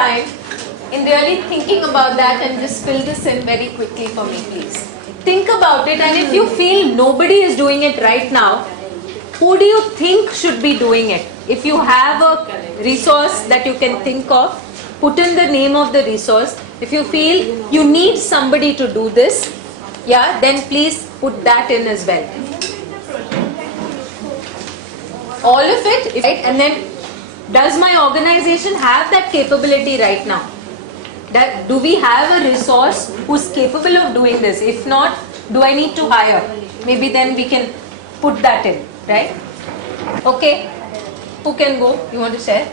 time in really thinking about that and just fill this in very quickly for me, please. Think about it, and if you feel nobody is doing it right now, who do you think should be doing it? If you have a resource that you can think of, put in the name of the resource. If you feel you need somebody to do this, yeah, then please put that in as well. All of it, right? And then, does my organization have that capability right now? Do we have a resource who's capable of doing this? If not, do I need to hire? Maybe then we can put that in, right? Okay. Who can go? You want to share?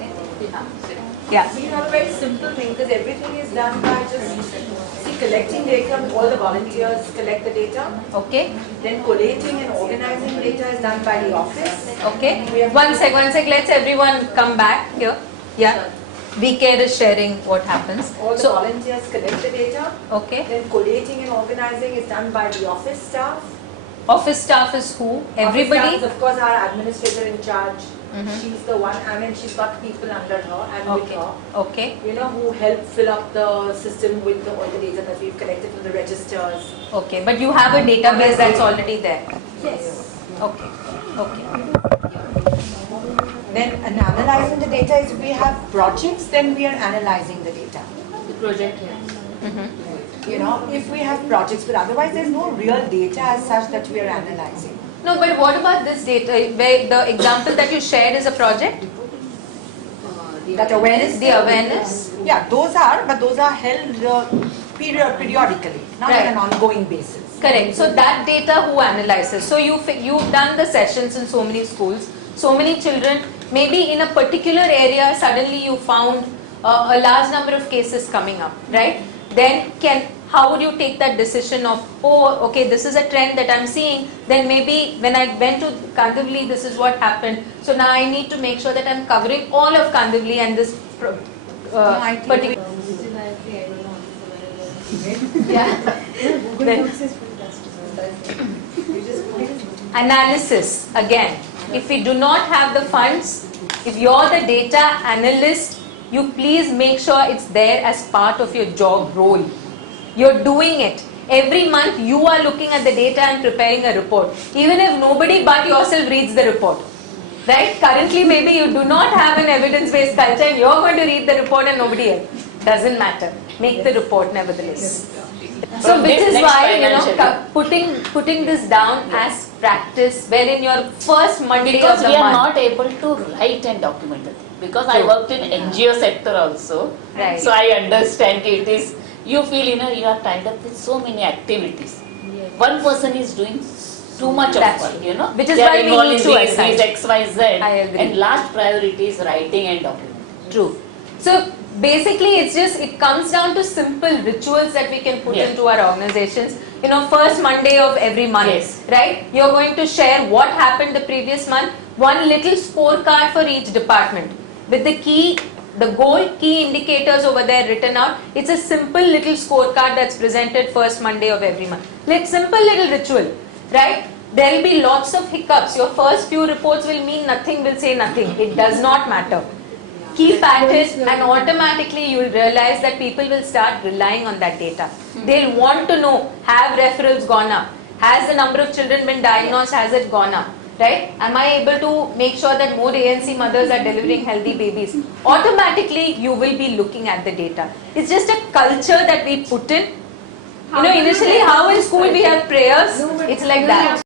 Yeah. We have a very simple thing because everything is done by just collecting data. All the volunteers collect the data. Okay. Then collating and organizing data is done by the office. Okay. One sec. Let's everyone come back here. Yeah. VK is sharing what happens. All the volunteers collect the data. Okay. Then collating and organizing is done by the office staff. Office staff is who? Everybody? Office staff is of course our administrator in charge. She's the one, I mean she's got people under her and with her. Okay. You know, who help fill up the system with all the data that we've collected from the registers. Okay, but you have a database that's already there. Yes. Okay. Okay. Then analyzing the data is, if we have projects, then we are analyzing the data. The project, yes. You know, if we have projects, but otherwise there's no real data as such that we are analyzing. No, but what about this data? Where the example that you shared is a project? That awareness? The awareness? Yeah, those are held periodically, not on an ongoing basis. Correct. So that data who analyzes? So you've done the sessions in so many schools, so many children, maybe in a particular area suddenly you found a large number of cases coming up, right? Then how would you take that decision of, oh, okay, this is a trend that I'm seeing, then maybe when I went to Kandivali, this is what happened. So now I need to make sure that I'm covering all of Kandivali and this particular... Yeah. Analysis, again. If we do not have the funds, if you're the data analyst, you please make sure it's there as part of your job role. You're doing it. Every month you are looking at the data and preparing a report. Even if nobody but yourself reads the report. Right? Currently maybe you do not have an evidence-based culture and you're going to read the report and nobody else. Doesn't matter. Make the report nevertheless. So which is why, you know, putting this down as practice, wherein your first Monday because of the we are month. not able to write and document the thing. Because I worked in NGO sector also, Right. So I understand it is, you feel, you know, you are tied up with so many activities. One person is doing too much of That's work, true. you know. Which is They are why we involved need in to these assign. X, Y, Z. I agree. And last priority is writing and documenting. True. So basically it comes down to simple rituals that we can put into our organizations. You know, first Monday of every month, right? You're going to share what happened the previous month, one little scorecard for each department with the goal key indicators over there written out. It's a simple little scorecard that's presented first Monday of every month. Simple little ritual, right? There will be lots of hiccups. Your first few reports will mean nothing, will say nothing. It does not matter. Keep at it and automatically you will realize that people will start relying on that data. They'll want to know, have referrals gone up? Has the number of children been diagnosed? Has it gone up? Right? Am I able to make sure that more ANC mothers are delivering healthy babies? Automatically you will be looking at the data. It's just a culture that we put in. You know, initially how in school we have prayers, it's like that.